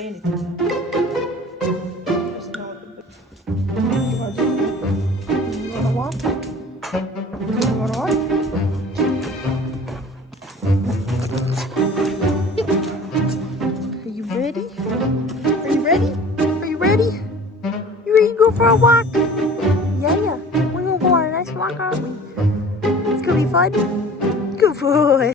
say anything. Just know the You wanna walk? You wanna walk? Are you ready? Are you ready? Are you ready? You ready to go for a walk?